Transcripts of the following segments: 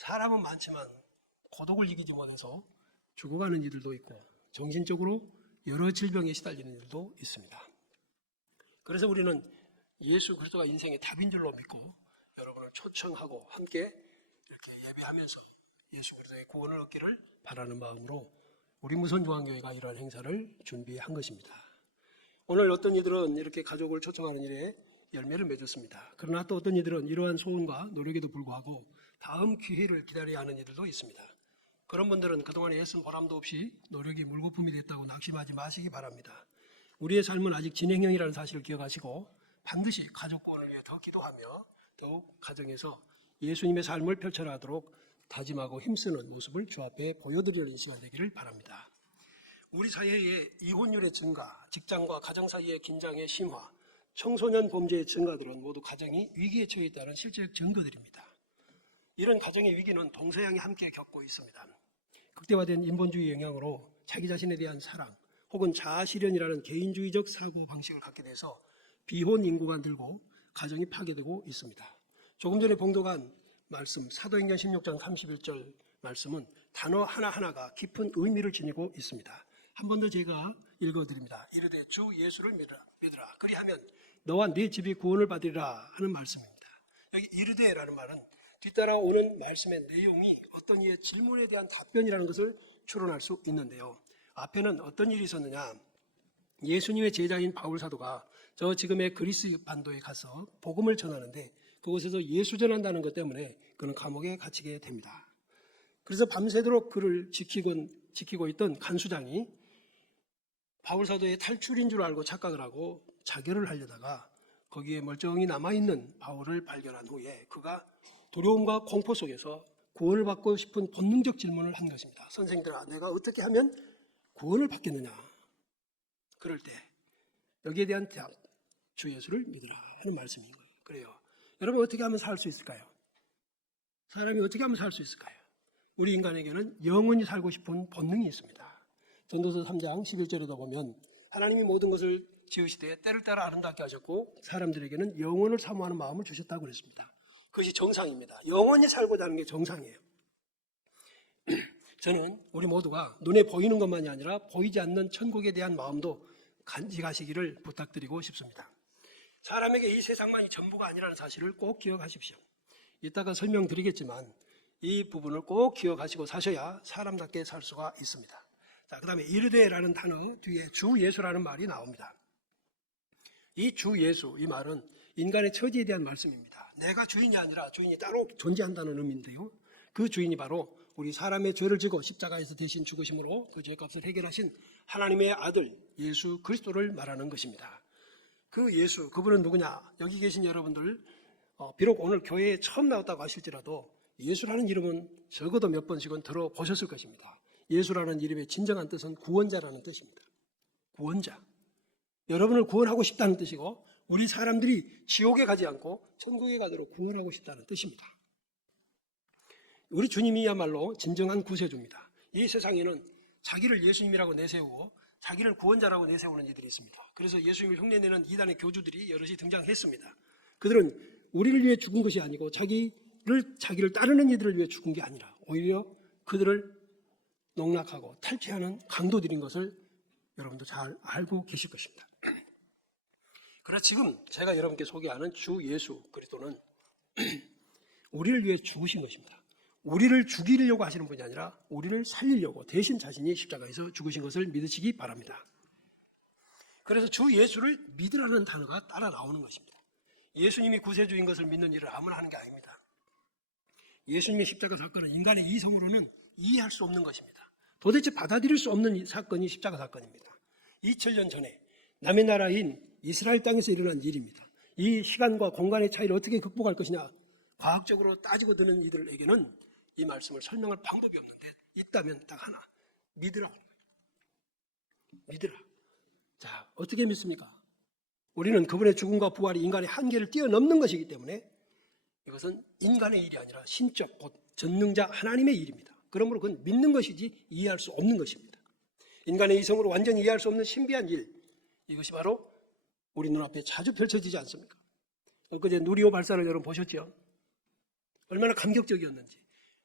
사람은 많지만 고독을 이기지 못해서 죽어가는 이들도 있고 정신적으로 여러 질병에 시달리는 이들도 있습니다. 그래서 우리는 예수 그리스도가 인생의 답인 줄로 믿고 여러분을 초청하고 함께 이렇게 예배하면서 예수 그리스도의 구원을 얻기를 바라는 마음으로 우리 무선중앙교회가 이러한 행사를 준비한 것입니다. 오늘 어떤 이들은 이렇게 가족을 초청하는 일에 열매를 맺었습니다. 그러나 또 어떤 이들은 이러한 소원과 노력에도 불구하고 다음 기회를 기다려야 하는 이들도 있습니다. 그런 분들은 그동안 애쓴 보람도 없이 노력이 물거품이 됐다고 낙심하지 마시기 바랍니다. 우리의 삶은 아직 진행형이라는 사실을 기억하시고 반드시 가족 구원을 위해 더 기도하며 더욱 가정에서 예수님의 삶을 펼쳐나가도록 다짐하고 힘쓰는 모습을 주 앞에 보여드리는 시간 되기를 바랍니다. 우리 사회의 이혼율의 증가, 직장과 가정 사이의 긴장의 심화, 청소년 범죄의 증가들은 모두 가정이 위기에 처해 있다는 실제적 증거들입니다. 이런 가정의 위기는 동서양이 함께 겪고 있습니다. 극대화된 인본주의 영향으로 자기 자신에 대한 사랑 혹은 자아실현이라는 개인주의적 사고 방식을 갖게 돼서 비혼 인구가 늘고 가정이 파괴되고 있습니다. 조금 전에 봉독한 말씀 사도행전 16장 31절 말씀은 단어 하나하나가 깊은 의미를 지니고 있습니다. 한 번 더 제가 읽어드립니다. 이르되 주 예수를 믿으라. 그리하면 너와 네 집이 구원을 받으리라 하는 말씀입니다. 여기 이르되라는 말은 뒤따라오는 말씀의 내용이 어떤 이의 질문에 대한 답변이라는 것을 추론할 수 있는데요. 앞에는 어떤 일이 있었느냐. 예수님의 제자인 바울 사도가 저 지금의 그리스 반도에 가서 복음을 전하는데 그곳에서 예수 전한다는 것 때문에 그는 감옥에 갇히게 됩니다. 그래서 밤새도록 그를 지키고 있던 간수장이 바울 사도의 탈출인 줄 알고 착각을 하고 자결을 하려다가 거기에 멀쩡히 남아있는 바울을 발견한 후에 그가 두려움과 공포 속에서 구원을 받고 싶은 본능적 질문을 한 것입니다. 선생들아, 내가 어떻게 하면 구원을 받겠느냐? 그럴 때 여기에 대한 대답, 주 예수를 믿으라 하는 말씀인 거예요. 그래요. 여러분 어떻게 하면 살 수 있을까요? 사람이 어떻게 하면 살 수 있을까요? 우리 인간에게는 영원히 살고 싶은 본능이 있습니다. 전도서 3장 11절에도 보면 하나님이 모든 것을 지으시되 때를 따라 아름답게 하셨고 사람들에게는 영원을 사모하는 마음을 주셨다고 그랬습니다. 그것이 정상입니다. 영원히 살고자 하는 게 정상이에요. 저는 우리 모두가 눈에 보이는 것만이 아니라 보이지 않는 천국에 대한 마음도 간직하시기를 부탁드리고 싶습니다. 사람에게 이 세상만이 전부가 아니라는 사실을 꼭 기억하십시오. 이따가 설명드리겠지만 이 부분을 꼭 기억하시고 사셔야 사람답게 살 수가 있습니다. 자, 그 다음에 이르되라는 단어 뒤에 주 예수라는 말이 나옵니다. 이 주 예수, 이 말은 인간의 처지에 대한 말씀입니다. 내가 주인이 아니라 주인이 따로 존재한다는 의미인데요. 그 주인이 바로 우리 사람의 죄를 지고 십자가에서 대신 죽으심으로 그 죄값을 해결하신 하나님의 아들 예수 그리스도를 말하는 것입니다. 그 예수, 그분은 누구냐? 여기 계신 여러분들 비록 오늘 교회에 처음 나왔다고 하실지라도 예수라는 이름은 적어도 몇 번씩은 들어보셨을 것입니다. 예수라는 이름의 진정한 뜻은 구원자라는 뜻입니다. 구원자. 여러분을 구원하고 싶다는 뜻이고 우리 사람들이 지옥에 가지 않고 천국에 가도록 구원하고 싶다는 뜻입니다. 우리 주님이야말로 진정한 구세주입니다. 이 세상에는 자기를 예수님이라고 내세우고 자기를 구원자라고 내세우는 이들이 있습니다. 그래서 예수님을 흉내내는 이단의 교주들이 여럿이 등장했습니다. 그들은 우리를 위해 죽은 것이 아니고 자기를 따르는 이들을 위해 죽은 게 아니라 오히려 그들을 농락하고 탈취하는 강도들인 것을 여러분도 잘 알고 계실 것입니다. 그러나 지금 제가 여러분께 소개하는 주 예수 그리스도는 우리를 위해 죽으신 것입니다. 우리를 죽이려고 하시는 분이 아니라 우리를 살리려고 대신 자신이 십자가에서 죽으신 것을 믿으시기 바랍니다. 그래서 주 예수를 믿으라는 단어가 따라 나오는 것입니다. 예수님이 구세주인 것을 믿는 일을 아무나 하는 게 아닙니다. 예수님의 십자가 사건은 인간의 이성으로는 이해할 수 없는 것입니다. 도대체 받아들일 수 없는 사건이 십자가 사건입니다. 2000년 전에 남의 나라인 이스라엘 땅에서 일어난 일입니다. 이 시간과 공간의 차이를 어떻게 극복할 것이냐 과학적으로 따지고 드는 이들에게는 이 말씀을 설명할 방법이 없는데 있다면 딱 하나, 믿으라고 하는 거예요. 믿으라. 자, 어떻게 믿습니까? 우리는 그분의 죽음과 부활이 인간의 한계를 뛰어넘는 것이기 때문에 이것은 인간의 일이 아니라 신적 곧 전능자 하나님의 일입니다. 그러므로 그건 믿는 것이지 이해할 수 없는 것입니다. 인간의 이성으로 완전히 이해할 수 없는 신비한 일, 이것이 바로 우리 눈앞에 자주 펼쳐지지 않습니까? 엊그제 누리호 발사를 여러분 보셨죠? 얼마나 감격적이었는지.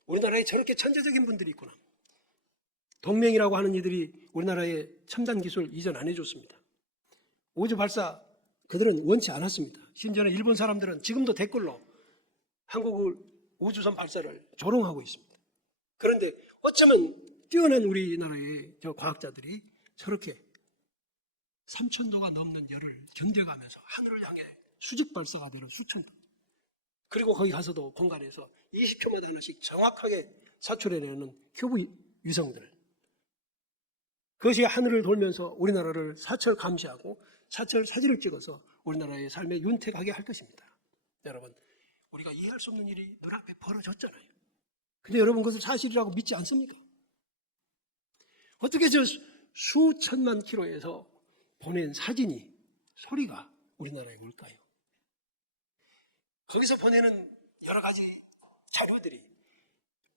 우리나라에 저렇게 천재적인 분들이 있구나. 동맹이라고 하는 이들이 우리나라에 첨단 기술 이전 안 해줬습니다. 우주 발사 그들은 원치 않았습니다. 심지어는 일본 사람들은 지금도 댓글로 한국 우주선 발사를 조롱하고 있습니다. 그런데 어쩌면 뛰어난 우리나라의 저 과학자들이 저렇게 3,000도가 넘는 열을 견뎌가면서 하늘을 향해 수직 발사가 되는 수천 도, 그리고 거기 가서도 공간에서 20초마다 하나씩 정확하게 사출해내는 큐브 위성들, 그것이 하늘을 돌면서 우리나라를 사철 감시하고 사철 사진을 찍어서 우리나라의 삶에 윤택하게 할 것입니다. 여러분, 우리가 이해할 수 없는 일이 눈앞에 벌어졌잖아요. 근데 여러분 그것을 사실이라고 믿지 않습니까? 어떻게 저 수천만 킬로에서 보낸 사진이, 소리가 우리나라에 올까요? 거기서 보내는 여러 가지 자료들이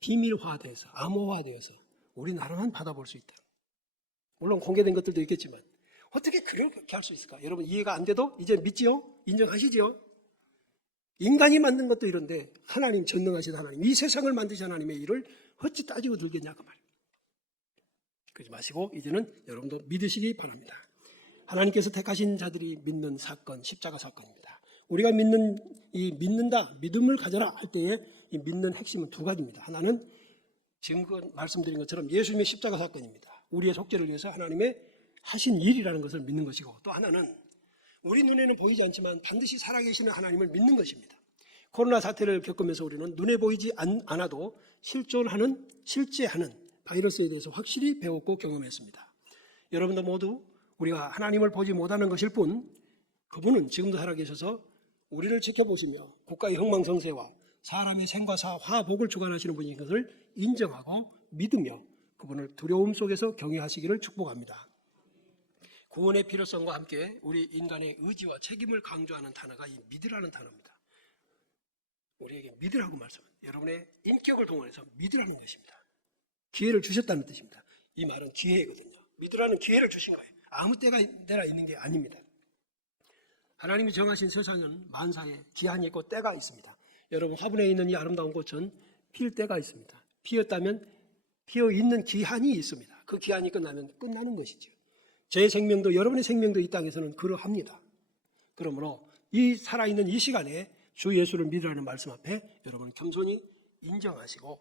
비밀화돼서 암호화되어서 우리나라만 받아볼 수 있다. 물론 공개된 것들도 있겠지만 어떻게 그렇게 할 수 있을까? 여러분 이해가 안 돼도 이제 믿지요? 인정하시지요? 인간이 만든 것도 이런데 하나님, 전능하신 하나님, 이 세상을 만드신 하나님의 일을 어찌 따지고 들겠냐고 말이에요. 그러지 마시고 이제는 여러분도 믿으시기 바랍니다. 하나님께서 택하신 자들이 믿는 사건, 십자가 사건입니다. 우리가 믿는다, 믿음을 가져라 할 때에 이 믿는 핵심은 두 가지입니다. 하나는 지금 말씀드린 것처럼 예수님의 십자가 사건입니다. 우리의 속죄를 위해서 하나님의 하신 일이라는 것을 믿는 것이고, 또 하나는 우리 눈에는 보이지 않지만 반드시 살아계시는 하나님을 믿는 것입니다. 코로나 사태를 겪으면서 우리는 눈에 보이지 않아도 실제하는 바이러스에 대해서 확실히 배웠고 경험했습니다. 여러분도 모두 우리가 하나님을 보지 못하는 것일 뿐 그분은 지금도 살아계셔서 우리를 지켜보시며 국가의 흥망성쇠와 사람이 생과 사, 화복을 주관하시는 분인 것을 인정하고 믿으며 그분을 두려움 속에서 경외하시기를 축복합니다. 구원의 필요성과 함께 우리 인간의 의지와 책임을 강조하는 단어가 이 믿으라는 단어입니다. 우리에게 믿으라고 말씀합니다. 여러분의 인격을 동원해서 믿으라는 것입니다. 기회를 주셨다는 뜻입니다. 이 말은 기회거든요. 믿으라는 기회를 주신 거예요. 아무 때나 있는 게 아닙니다. 하나님이 정하신 세상은 만사에 기한이 있고 때가 있습니다. 여러분 화분에 있는 이 아름다운 꽃은 필 때가 있습니다. 피었다면 피어 있는 기한이 있습니다. 그 기한이 끝나면 끝나는 것이죠. 제 생명도 여러분의 생명도 이 땅에서는 그러합니다. 그러므로 이 살아있는 이 시간에 주 예수를 믿으라는 말씀 앞에 여러분 겸손히 인정하시고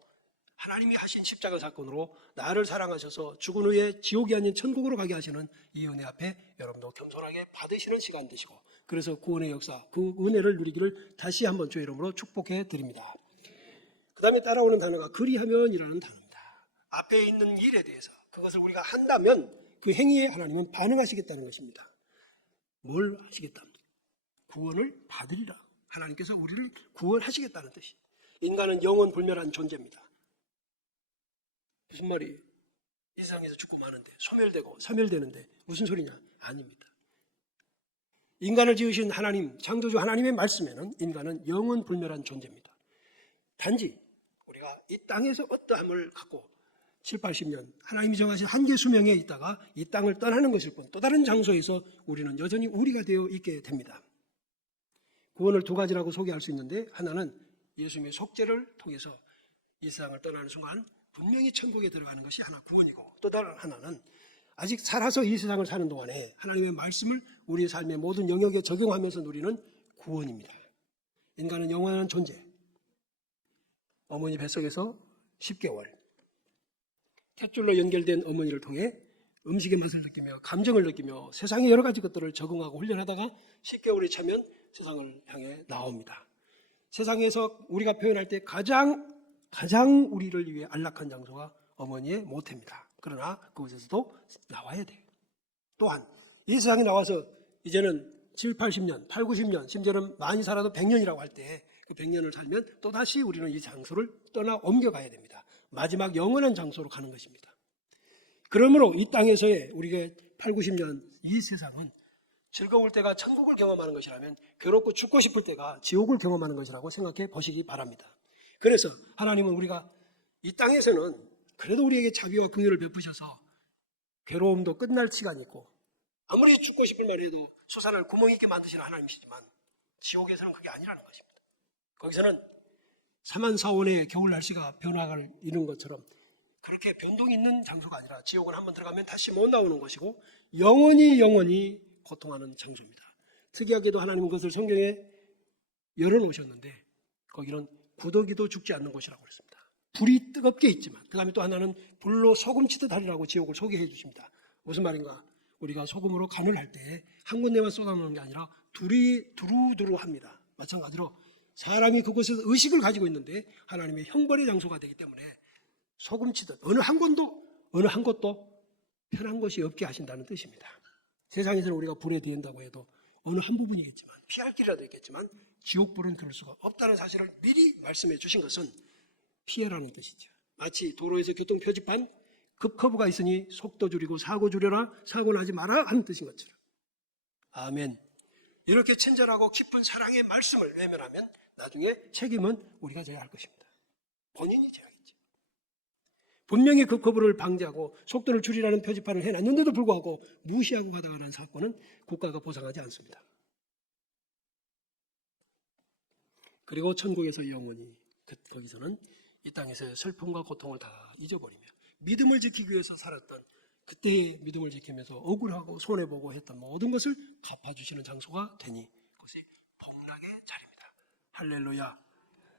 하나님이 하신 십자가 사건으로 나를 사랑하셔서 죽은 후에 지옥이 아닌 천국으로 가게 하시는 이 은혜 앞에 여러분도 겸손하게 받으시는 시간 되시고, 그래서 구원의 역사, 그 은혜를 누리기를 다시 한번 주의 이름으로 축복해 드립니다. 그 다음에 따라오는 단어가 그리하면이라는 단어입니다. 앞에 있는 일에 대해서 그것을 우리가 한다면 그 행위에 하나님은 반응하시겠다는 것입니다. 뭘 하시겠답니까? 구원을 받으리라. 하나님께서 우리를 구원하시겠다는 뜻이. 인간은 영원 불멸한 존재입니다. 무슨 말이에요? 이 세상에서 죽고 마는데 소멸되고 사멸되는데 무슨 소리냐? 아닙니다. 인간을 지으신 하나님, 창조주 하나님의 말씀에는 인간은 영원 불멸한 존재입니다. 단지 우리가 이 땅에서 어떠함을 갖고 7, 80년 하나님이 정하신 한계 수명에 있다가 이 땅을 떠나는 것일 뿐 또 다른 장소에서 우리는 여전히 우리가 되어 있게 됩니다. 구원을 두 가지라고 소개할 수 있는데, 하나는 예수님의 속죄를 통해서 이 세상을 떠나는 순간 분명히 천국에 들어가는 것이 하나 구원이고, 또 다른 하나는 아직 살아서 이 세상을 사는 동안에 하나님의 말씀을 우리의 삶의 모든 영역에 적용하면서 누리는 구원입니다. 인간은 영원한 존재. 어머니 뱃속에서 10개월 탯줄로 연결된 어머니를 통해 음식의 맛을 느끼며 감정을 느끼며 세상의 여러 가지 것들을 적응하고 훈련하다가 10개월이 차면 세상을 향해 나옵니다. 세상에서 우리가 표현할 때 가장 우리를 위해 안락한 장소가 어머니의 모태입니다. 그러나 그곳에서도 나와야 돼요. 또한 이 세상에 나와서 이제는 7, 80년, 8, 90년, 심지어는 많이 살아도 100년이라고 할 때 그 100년을 살면 또다시 우리는 이 장소를 떠나 옮겨가야 됩니다. 마지막 영원한 장소로 가는 것입니다. 그러므로 이 땅에서의 우리가 8, 90년 이 세상은 즐거울 때가 천국을 경험하는 것이라면 괴롭고 죽고 싶을 때가 지옥을 경험하는 것이라고 생각해 보시기 바랍니다. 그래서 하나님은 우리가 이 땅에서는 그래도 우리에게 자비와 긍휼을 베푸셔서 괴로움도 끝날 시간이 있고 아무리 죽고 싶을 말해도 솟아날 구멍이 있게 만드시는 하나님이시지만 지옥에서는 그게 아니라는 것입니다. 거기서는 사만사원의 겨울 날씨가 변화를 이룬 것처럼 그렇게 변동이 있는 장소가 아니라 지옥은 한번 들어가면 다시 못 나오는 것이고 영원히 고통하는 장소입니다. 특이하게도 하나님은 그것을 성경에 열어놓으셨는데 거기는 구더기도 죽지 않는 곳이라고 그랬습니다. 불이 뜨겁게 있지만 그 다음에 또 하나는 불로 소금 치듯 하리라고 지옥을 소개해 주십니다. 무슨 말인가? 우리가 소금으로 간을 할 때 한 군데만 쏟아놓는 게 아니라 두루두루 합니다. 마찬가지로 사람이 그곳에서 의식을 가지고 있는데 하나님의 형벌의 장소가 되기 때문에 소금 치듯 어느 한 곳도 편한 것이 없게 하신다는 뜻입니다. 세상에서는 우리가 불에 대한다고 해도 어느 한 부분이겠지만 피할 길이라도 있겠지만 지옥불은 그럴 수가 없다는 사실을 미리 말씀해 주신 것은 피해라는 뜻이죠. 마치 도로에서 교통 표지판 급커브가 있으니 속도 줄이고 사고 줄여라, 사고 나지 마라 하는 뜻인 것처럼. 아멘. 이렇게 친절하고 깊은 사랑의 말씀을 외면하면 나중에 책임은 우리가 져야 할 것입니다. 본인이 져야겠죠. 분명히 급커브를 방지하고 속도를 줄이라는 표지판을 해놨는데도 불구하고 무시하고 가다가는 사건은 국가가 보상하지 않습니다. 그리고 천국에서 영원히 거기서는 이 땅에서의 슬픔과 고통을 다 잊어버리며 믿음을 지키기 위해서 살았던 그때의 믿음을 지키면서 억울하고 손해보고 했던 모든 것을 갚아주시는 장소가 되니 그것이 복락의 자리입니다. 할렐루야.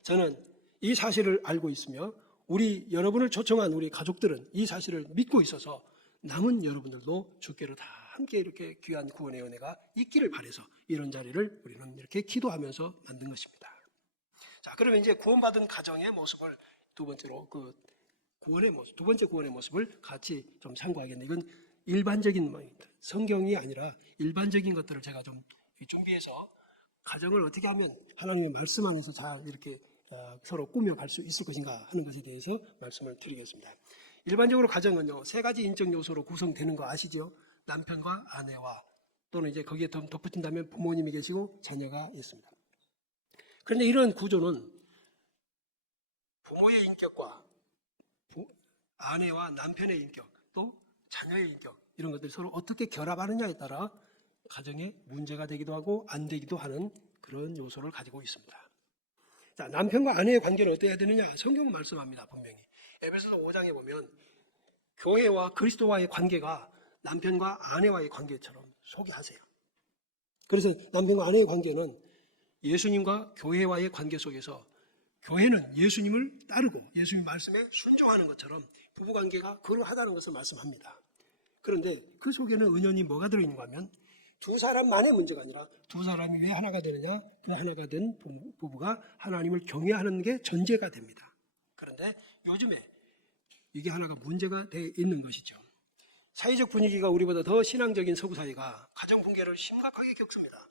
저는 이 사실을 알고 있으며 우리 여러분을 초청한 우리 가족들은 이 사실을 믿고 있어서 남은 여러분들도 주께로 다 함께 이렇게 귀한 구원의 은혜가 있기를 바라서 이런 자리를 우리는 이렇게 기도하면서 만든 것입니다. 자, 그러면 이제 구원받은 가정의 모습을 두 번째로 두 번째 구원의 모습을 같이 좀 참고하겠네요. 이건 일반적인 성경이 아니라 일반적인 것들을 제가 좀 준비해서 가정을 어떻게 하면 하나님의 말씀 안에서 잘 이렇게 서로 꾸며갈 수 있을 것인가 하는 것에 대해서 말씀을 드리겠습니다. 일반적으로 가정은요, 세 가지 인적 요소로 구성되는 거 아시죠? 남편과 아내와 또는 이제 거기에 더 덧붙인다면 부모님이 계시고 자녀가 있습니다. 그런데 이런 구조는 부모의 인격과 아내와 남편의 인격, 또 자녀의 인격 이런 것들이 서로 어떻게 결합하느냐에 따라 가정에 문제가 되기도 하고 안 되기도 하는 그런 요소를 가지고 있습니다. 자, 남편과 아내의 관계는 어때야 되느냐? 성경은 말씀합니다. 분명히. 에베소서 5장에 보면 교회와 그리스도와의 관계가 남편과 아내와의 관계처럼 소개하세요. 그래서 남편과 아내의 관계는 예수님과 교회와의 관계 속에서 교회는 예수님을 따르고 예수님 말씀에 순종하는 것처럼 부부관계가 그러하다는 것을 말씀합니다. 그런데 그 속에는 은연히 뭐가 들어있는가 하면 두 사람만의 문제가 아니라 두 사람이 왜 하나가 되느냐? 그 하나가 된 부부가 하나님을 경외하는 게 전제가 됩니다. 그런데 요즘에 이게 하나가 문제가 되어 있는 것이죠. 사회적 분위기가 우리보다 더 신앙적인 서구 사회가 가정 붕괴를 심각하게 겪습니다.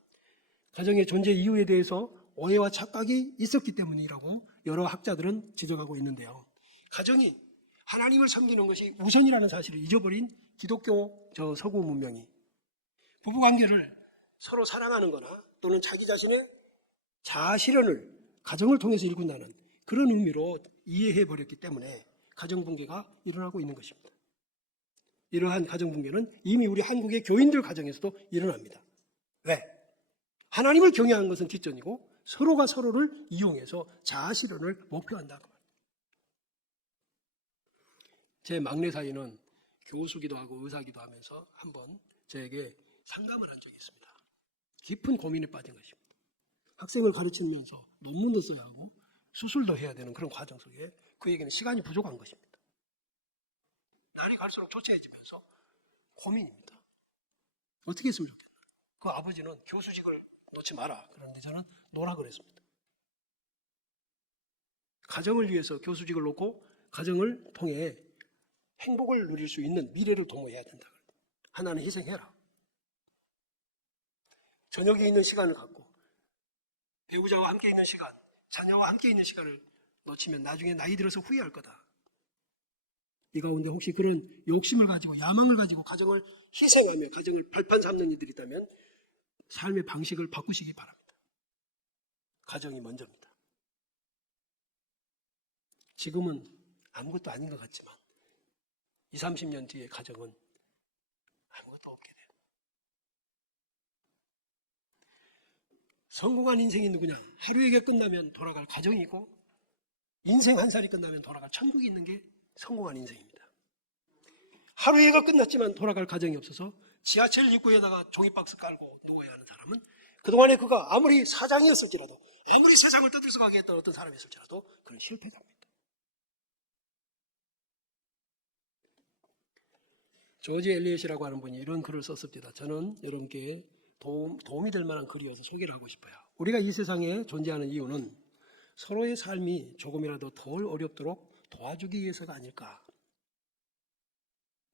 가정의 존재 이유에 대해서 오해와 착각이 있었기 때문이라고 여러 학자들은 지적하고 있는데요. 가정이 하나님을 섬기는 것이 우선이라는 사실을 잊어버린 기독교 서구 문명이 부부관계를 서로 사랑하는 거나 또는 자기 자신의 자아실현을 가정을 통해서 일군다는 그런 의미로 이해해버렸기 때문에 가정붕괴가 일어나고 있는 것입니다. 이러한 가정붕괴는 이미 우리 한국의 교인들 가정에서도 일어납니다. 왜? 하나님을 경외하는 것은 뒷전이고 서로가 서로를 이용해서 자아실현을 목표한다. 제 막내 사이는 교수기도 하고 의사기도 하면서 한번 저에게 상담을 한 적이 있습니다. 깊은 고민에 빠진 것입니다. 학생을 가르치면서 논문도 써야 하고 수술도 해야 되는 그런 과정 속에 그에게는 시간이 부족한 것입니다. 날이 갈수록 초췌해지면서 고민입니다. 어떻게 했으면 좋겠나? 그 아버지는 교수직을 놓지 마라. 그런데 저는 놓으라 그랬습니다. 가정을 위해서 교수직을 놓고 가정을 통해 행복을 누릴 수 있는 미래를 도모해야 된다. 하나는 희생해라. 저녁에 있는 시간을 갖고 배우자와 함께 있는 시간, 자녀와 함께 있는 시간을 놓치면 나중에 나이 들어서 후회할 거다. 이 가운데 혹시 그런 욕심을 가지고 야망을 가지고 가정을 희생하며 가정을 발판 삼는 이들이 있다면 삶의 방식을 바꾸시기 바랍니다. 가정이 먼저입니다. 지금은 아무것도 아닌 것 같지만 20, 30년 뒤에 가정은 아무것도 없게 돼요. 성공한 인생이 누구냐? 하루에게 끝나면 돌아갈 가정이고 인생 한 살이 끝나면 돌아갈 천국이 있는 게 성공한 인생입니다. 하루해가 끝났지만 돌아갈 가정이 없어서 지하철 입구에다가 종이박스 깔고 누워야 하는 사람은 그동안에 그가 아무리 사장이었을지라도, 아무리 세상을 떠들썩하게 했던 어떤 사람이었을지라도 그는 실패자입니다. 조지 엘리엇이라고 하는 분이 이런 글을 썼습니다. 저는 여러분께 도움이 될 만한 글이어서 소개를 하고 싶어요. 우리가 이 세상에 존재하는 이유는 서로의 삶이 조금이라도 덜 어렵도록 도와주기 위해서가 아닐까.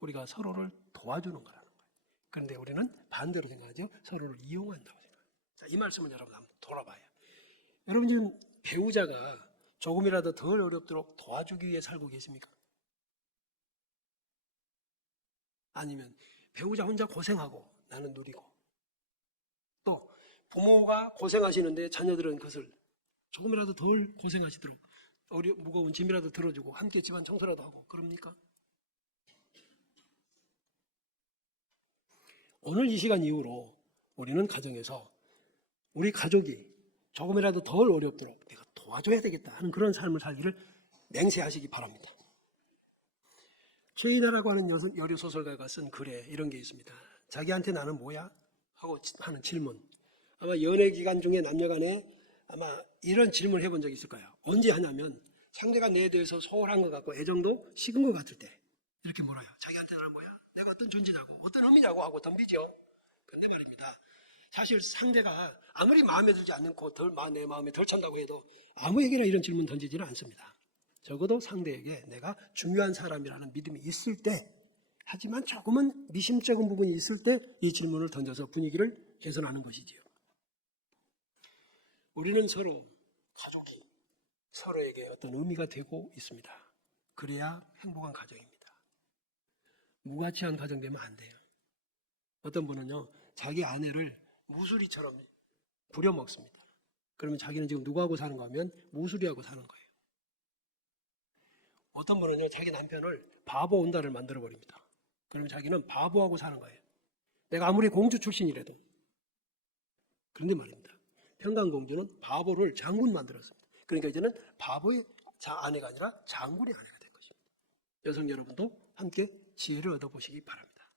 우리가 서로를 도와주는 거라는 거예요. 그런데 우리는 반대로 생각하죠. 서로를 이용한다고 생각해요. 자, 이 말씀을 여러분 한번 돌아봐요. 여러분 지금 배우자가 조금이라도 덜 어렵도록 도와주기 위해 살고 계십니까? 아니면 배우자 혼자 고생하고 나는 누리고, 또 부모가 고생하시는데 자녀들은 그것을 조금이라도 덜 고생하시도록 무거운 짐이라도 들어주고 함께 집안 청소라도 하고 그럽니까? 오늘 이 시간 이후로 우리는 가정에서 우리 가족이 조금이라도 덜 어렵도록 내가 도와줘야 되겠다 하는 그런 삶을 살기를 맹세하시기 바랍니다. 최인아라고 하는 여류 소설가가 쓴 글에 이런 게 있습니다. 자기한테 나는 뭐야? 하고 하는 질문. 아마 연애 기간 중에 남녀간에 아마 이런 질문을 해본 적이 있을 거예요. 언제 하냐면 상대가 내에 대해서 소홀한 것 같고 애정도 식은 것 같을 때 이렇게 물어요. 자기한테 나는 뭐야? 내가 어떤 존재냐고, 어떤 의미냐고 하고 덤비죠. 그런데 말입니다. 사실 상대가 아무리 마음에 들지 않고 내 마음에 덜 찬다고 해도 아무에게나 이런 질문 던지지는 않습니다. 적어도 상대에게 내가 중요한 사람이라는 믿음이 있을 때, 하지만 조금은 미심쩍은 부분이 있을 때 이 질문을 던져서 분위기를 개선하는 것이지요. 우리는 서로 가족이 서로에게 어떤 의미가 되고 있습니다. 그래야 행복한 가정입니다. 무가치한 가정 되면 안 돼요. 어떤 분은요, 자기 아내를 무수리처럼 부려먹습니다. 그러면 자기는 지금 누구하고 사는가 하면 무수리하고 사는 거예요. 어떤 분은요, 자기 남편을 바보 온다를 만들어버립니다. 그러면 자기는 바보하고 사는 거예요. 내가 아무리 공주 출신이라도. 그런데 말입니다. 평강공주는 바보를 장군 만들었습니다. 그러니까 이제는 바보의 아내가 아니라 장군의 아내가 된 것입니다. 여성 여러분도 함께 지혜를 얻어보시기 바랍니다.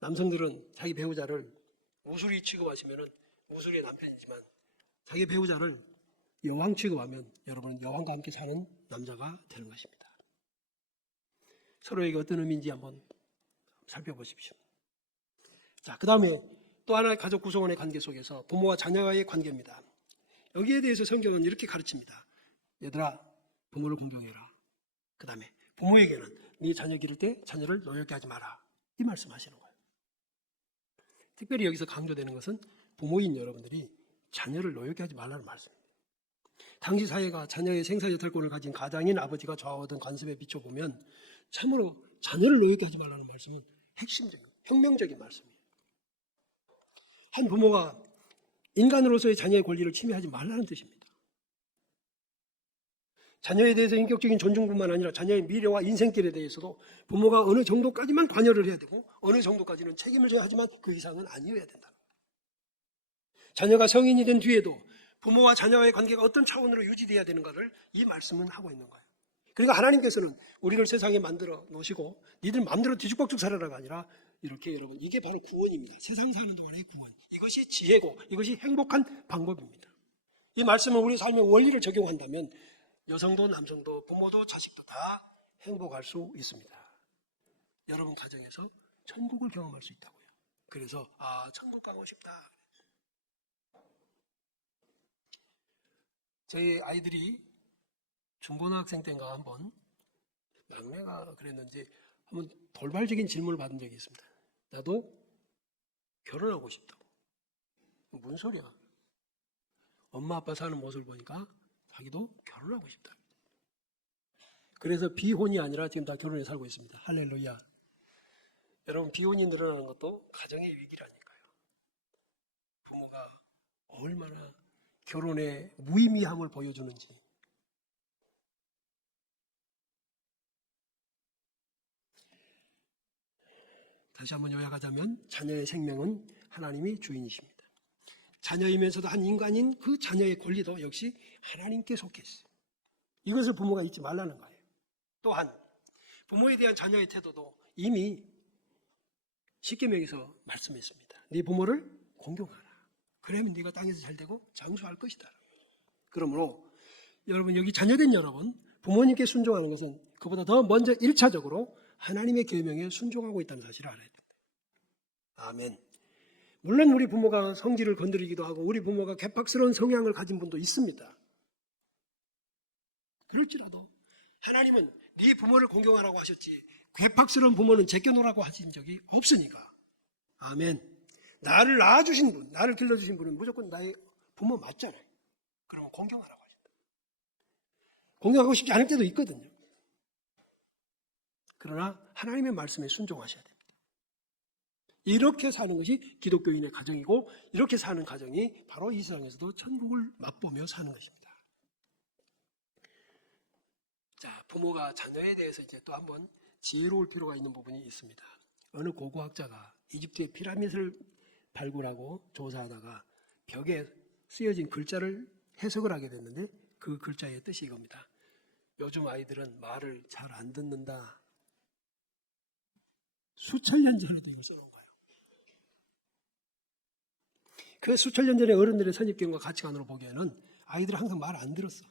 남성들은 자기 배우자를 무수리 취급하시면 무수리의 남편이지만 자기 배우자를 여왕 취급하면 여러분은 여왕과 함께 사는 남자가 되는 것입니다. 서로에게 어떤 의미인지 한번 살펴보십시오. 자, 그 다음에 또 하나의 가족 구성원의 관계 속에서 부모와 자녀와의 관계입니다. 여기에 대해서 성경은 이렇게 가르칩니다. 얘들아, 부모를 공경해라. 그 다음에 부모에게는 네 자녀 기를 때 자녀를 노엽게 하지 마라. 이 말씀하시는 거예요. 특별히 여기서 강조되는 것은 부모인 여러분들이 자녀를 노엽게 하지 말라는 말씀입니다. 당시 사회가 자녀의 생사여탈권을 가진 가장인 아버지가 좌우하던 관습에 비춰보면 참으로 자녀를 노엽게 하지 말라는 말씀은 핵심적인, 혁명적인 말씀이에요. 한 부모가 인간으로서의 자녀의 권리를 침해하지 말라는 뜻입니다. 자녀에 대해서 인격적인 존중뿐만 아니라 자녀의 미래와 인생길에 대해서도 부모가 어느 정도까지만 관여를 해야 되고 어느 정도까지는 책임을 져야 하지만 그 이상은 아니어야 된다. 자녀가 성인이 된 뒤에도 부모와 자녀와의 관계가 어떤 차원으로 유지되어야 되는가를 이 말씀은 하고 있는 거예요. 그러니까 하나님께서는 우리를 세상에 만들어 놓으시고 니들 마음대로 뒤죽박죽 살아라가 아니라 이렇게 여러분, 이게 바로 구원입니다. 세상 사는 동안의 구원. 이것이 지혜고 이것이 행복한 방법입니다. 이 말씀은 우리 삶의 원리를 적용한다면 여성도 남성도 부모도 자식도 다 행복할 수 있습니다. 여러분 가정에서 천국을 경험할 수 있다고요. 그래서 천국 가고 싶다. 저희 아이들이 중고등학생 때인가 한번 막내가 그랬는지 한번 돌발적인 질문을 받은 적이 있습니다. 나도 결혼하고 싶다고. 무슨 소리야? 엄마 아빠 사는 모습을 보니까 자기도 결혼하고 싶다. 그래서 비혼이 아니라 지금 다 결혼해 살고 있습니다. 할렐루야. 여러분, 비혼이 늘어나는 것도 가정의 위기라니까요. 부모가 얼마나 결혼의 무의미함을 보여주는지. 다시 한번 요약하자면 자녀의 생명은 하나님이 주인이십니다. 자녀이면서도 한 인간인 그 자녀의 권리도 역시 하나님께 속해 있어요. 이것을 부모가 잊지 말라는 거예요. 또한 부모에 대한 자녀의 태도도 이미 십계명에서 말씀했습니다. 네 부모를 공경하라. 그러면 네가 땅에서 잘되고 장수할 것이다. 그러므로 여러분, 여기 자녀된 여러분, 부모님께 순종하는 것은 그보다 더 먼저 1차적으로 하나님의 계명에 순종하고 있다는 사실을 알아야 됩니다. 아멘. 물론 우리 부모가 성질을 건드리기도 하고 우리 부모가 개팍스러운 성향을 가진 분도 있습니다. 그럴지라도 하나님은 네 부모를 공경하라고 하셨지 괴팍스러운 부모는 제껴놓으라고 하신 적이 없으니까. 아멘. 나를 낳아주신 분, 나를 길러주신 분은 무조건 나의 부모 맞잖아요. 그러면 공경하라고 하신다. 공경하고 싶지 않을 때도 있거든요. 그러나 하나님의 말씀에 순종하셔야 됩니다. 이렇게 사는 것이 기독교인의 가정이고, 이렇게 사는 가정이 바로 이 세상에서도 천국을 맛보며 사는 것입니다. 자, 부모가 자녀에 대해서 이제 또 한번 지혜로울 필요가 있는 부분이 있습니다. 어느 고고학자가 이집트의 피라미드를 발굴하고 조사하다가 벽에 쓰여진 글자를 해석을 하게 됐는데, 그 글자의 뜻이 이겁니다. 요즘 아이들은 말을 잘 안 듣는다. 수천 년 전에도 이걸 써놓은 거예요. 그 수천 년 전의 어른들의 선입견과 가치관으로 보기에는 아이들은 항상 말 안 들었어.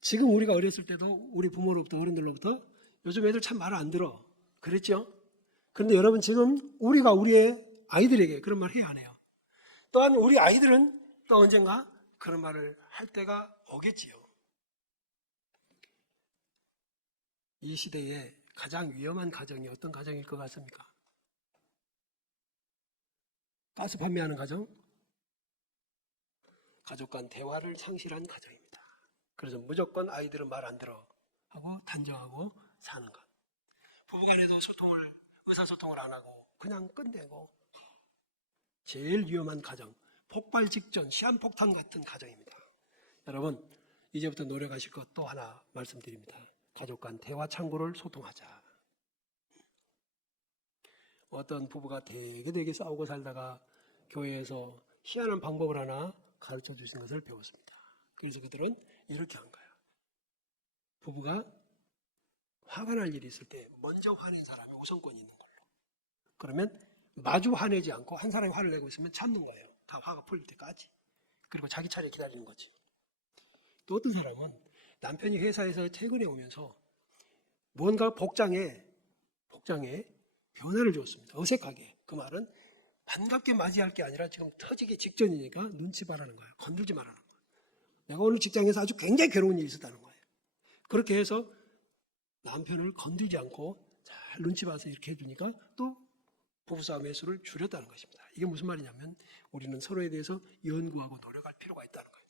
지금 우리가 어렸을 때도 우리 부모로부터, 어른들로부터 요즘 애들 참 말 안 들어. 그랬죠? 그런데 여러분, 지금 우리가 우리의 아이들에게 그런 말 해야 하네요. 또한 우리 아이들은 또 언젠가 그런 말을 할 때가 오겠지요. 이 시대에 가장 위험한 가정이 어떤 가정일 것 같습니까? 가스 판매하는 가정? 가족 간 대화를 상실한 가정입니다. 그래서 무조건 아이들은 말 안 들어 하고 단정하고 사는 것. 부부간에도 의사소통을 안 하고 그냥 끝내고, 제일 위험한 가정, 폭발 직전 시한폭탄 같은 가정입니다. 여러분, 이제부터 노력하실 것 또 하나 말씀드립니다. 가족 간 대화 창구를 소통하자. 어떤 부부가 되게 싸우고 살다가 교회에서 희한한 방법을 하나 가르쳐 주신 것을 배웠습니다. 그래서 그들은 이렇게 한 거예요. 부부가 화가 날 일이 있을 때 먼저 화낸 사람이 우선권이 있는 걸로. 그러면 마주 화내지 않고 한 사람이 화를 내고 있으면 참는 거예요. 다 화가 풀릴 때까지. 그리고 자기 차례 기다리는 거지. 또 어떤 사람은 남편이 회사에서 퇴근해 오면서 뭔가 복장에 변화를 줬습니다. 어색하게. 그 말은 반갑게 맞이할 게 아니라 지금 터지기 직전이니까 눈치 봐라는 거예요. 건들지 말라는 거예요. 내가 오늘 직장에서 아주 굉장히 괴로운 일이 있었다는 거예요. 그렇게 해서 남편을 건들지 않고 잘 눈치 봐서 이렇게 해주니까 또 부부싸움의 수를 줄였다는 것입니다. 이게 무슨 말이냐면 우리는 서로에 대해서 연구하고 노력할 필요가 있다는 거예요.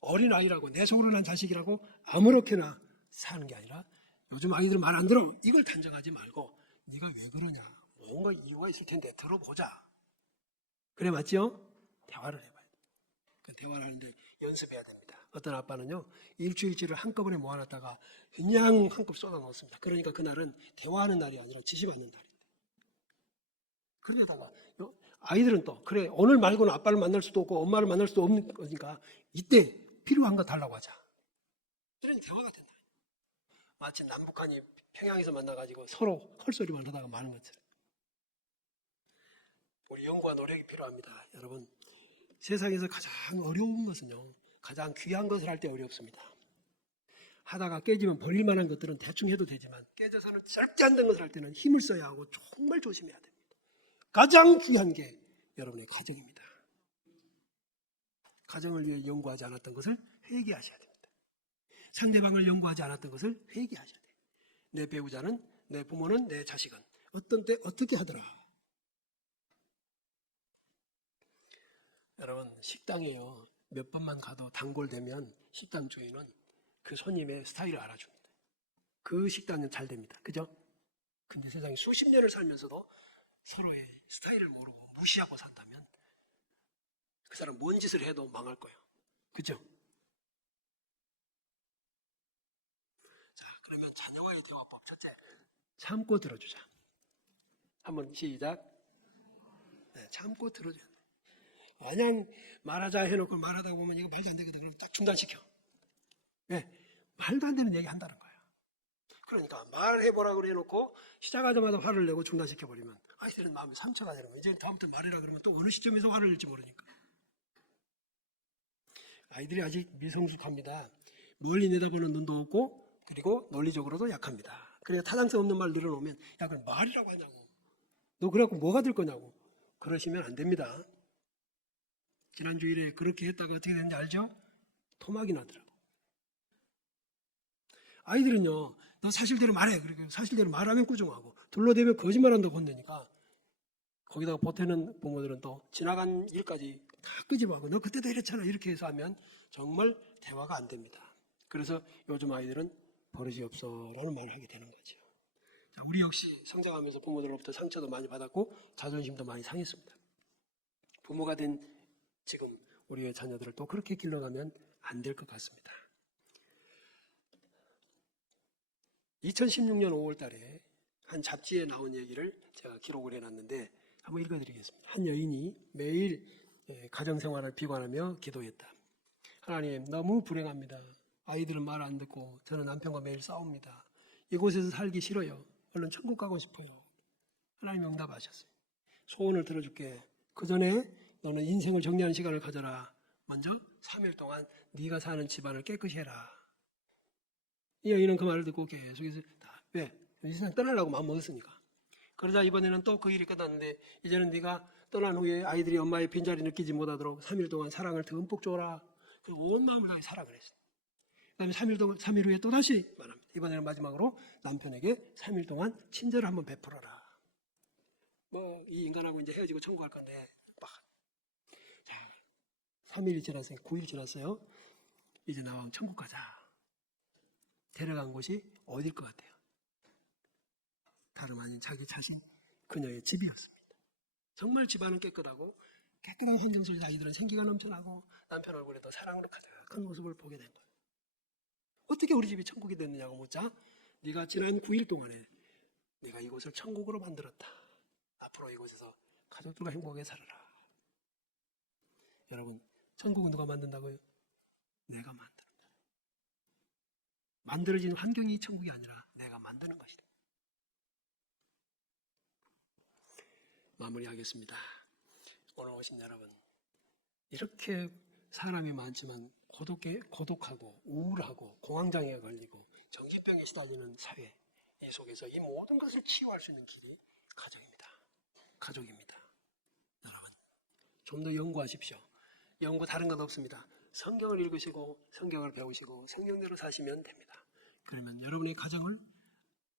어린아이라고, 내 속으로 난 자식이라고 아무렇게나 사는 게 아니라, 요즘 아이들은 말 안 들어, 이걸 단정하지 말고 네가 왜 그러냐, 뭔가 이유가 있을 텐데 들어보자. 그래, 맞죠? 대화를 해봐야 돼요. 그 대화를 하는데 연습해야 됩니다. 어떤 아빠는요, 일주일치를 한꺼번에 모아놨다가 그냥 한컵 쏟아놓습니다. 그러니까 그날은 대화하는 날이 아니라 지시받는 날입니다. 그러다가 아이들은 또 그래, 오늘 말고는 아빠를 만날 수도 없고 엄마를 만날 수도 없는 거니까 이때 필요한 거 달라고 하자. 그러니 대화가 된다. 마치 남북한이 평양에서 만나가지고 서로 헐소리만 하다가 마는 것처럼. 우리 연구와 노력이 필요합니다. 여러분, 세상에서 가장 어려운 것은요, 가장 귀한 것을 할 때 어렵습니다. 하다가 깨지면 버릴 만한 것들은 대충 해도 되지만 깨져서는 절대 안 되는 것을 할 때는 힘을 써야 하고 정말 조심해야 됩니다. 가장 귀한 게 여러분의 가정입니다. 가정을 위해 연구하지 않았던 것을 회개하셔야 됩니다. 상대방을 연구하지 않았던 것을 회개하셔야 돼요. 내 배우자는, 내 부모는, 내 자식은 어떤 때 어떻게 하더라. 여러분, 식당에요, 몇 번만 가도 단골되면 식당 주인은 그 손님의 스타일을 알아줍니다. 그 식당은 잘 됩니다. 그죠? 근데 세상에 수십 년을 살면서도 서로의 스타일을 모르고 무시하고 산다면 그 사람 뭔 짓을 해도 망할 거예요. 그죠? 자, 그러면 자녀와의 대화법 첫째, 참고 들어주자. 한번 시작. 네, 참고 들어줘야 돼. 마냥 말하자 해놓고 말하다 보면 이거 말도 안 되거든. 그럼 딱 중단시켜. 왜? 말도 안 되는 얘기 한다는 거야. 그러니까 말해보라고 해놓고 시작하자마자 화를 내고 중단시켜버리면 아이들은 마음이 상처가 되는 거야. 이제 다음부터 말해라 그러면 또 어느 시점에서 화를 낼지 모르니까. 아이들이 아직 미성숙합니다. 멀리 내다보는 눈도 없고 그리고 논리적으로도 약합니다. 그래서 타당성 없는 말 늘어놓으면 야 그럼 말이라고 하냐고. 너 그래갖고 뭐가 될 거냐고. 그러시면 안 됩니다. 지난 주일에 그렇게 했다가 어떻게 됐는지 알죠? 토막이 나더라고. 아이들은요, 너 사실대로 말해. 그리고 사실대로 말하면 꾸중하고 둘러대면 거짓말한다고 혼내니까 거기다가 보태는 부모들은 또 지나간 일까지 다 끄집어가고 너 그때도 이랬잖아 이렇게 해서 하면 정말 대화가 안 됩니다. 그래서 요즘 아이들은 버릇이 없어라는 말을 하게 되는 거죠. 자, 우리 역시 성장하면서 부모들로부터 상처도 많이 받았고 자존심도 많이 상했습니다. 부모가 된 지금 우리의 자녀들을 또 그렇게 길러가면 안 될 것 같습니다. 2016년 5월 달에 한 잡지에 나온 얘기를 제가 기록을 해놨는데 한번 읽어드리겠습니다. 한 여인이 매일 가정생활을 비관하며 기도했다. 하나님, 너무 불행합니다. 아이들은 말 안 듣고 저는 남편과 매일 싸웁니다. 이곳에서 살기 싫어요. 얼른 천국 가고 싶어요. 하나님 응답하셨어요. 소원을 들어줄게. 그 전에 너는 인생을 정리하는 시간을 가져라. 먼저 3일 동안 네가 사는 집안을 깨끗이 해라. 이 여인은 그 말을 듣고 계속해서 왜? 이 세상 떠나려고 마음먹었으니까. 그러자 이번에는 또 그 일이 끝났는데 이제는 네가 떠난 후에 아이들이 엄마의 빈자리 느끼지 못하도록 3일 동안 사랑을 듬뿍 줘라. 그리고 온 마음을 다해 사랑을 했어요. 그 다음에 3일 후에 또다시 말합니다. 이번에는 마지막으로 남편에게 3일 동안 친절을 한번 베풀어라. 이 인간하고 이제 헤어지고 천국할 건데 자, 3일이 지났어요. 9일 지났어요. 이제 나와 천국 가자. 데려간 곳이 어딜 것 같아요? 다름 아닌 자기 자신 그녀의 집이었습니다. 정말 집안은 깨끗하고 깨끗한 환경 속에서 아이들은 생기가 넘쳐나고 남편 얼굴에도 사랑으로 가득한 모습을 보게 된 거예요. 어떻게 우리 집이 천국이 됐느냐고 묻자 네가 지난 9일 동안에 내가 이곳을 천국으로 만들었다. 앞으로 이곳에서 가족들과 행복하게 살아라. 여러분, 천국은 누가 만든다고요? 내가 만든다. 만들어진 환경이 천국이 아니라 내가 만드는 것이다. 마무리하겠습니다. 오늘 오신 여러분, 이렇게 사람이 많지만 고독하고 우울하고 공황장애가 걸리고 정신병에 시달리는 사회, 이 속에서 이 모든 것을 치유할 수 있는 길이 가정입니다. 가족입니다. 여러분, 좀 더 연구하십시오. 연구 다른 건 없습니다. 성경을 읽으시고 성경을 배우시고 성경대로 사시면 됩니다. 그러면 여러분의 가정을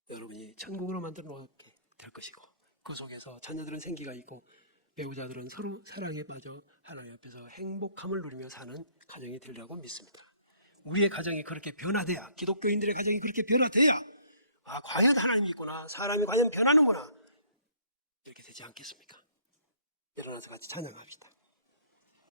여러분이 천국으로 만들어 놓게 될 것이고 그 속에서 자녀들은 생기가 있고 배우자들은 서로 사랑에 빠져 하나님 앞에서 행복함을 누리며 사는 가정이 되리라고 믿습니다. 우리의 가정이 그렇게 변화돼야, 기독교인들의 가정이 그렇게 변화돼야 과연 하나님이 있구나, 사람이 과연 변하는구나 이렇게 되지 않겠습니까? 일어나서 같이 찬양합시다.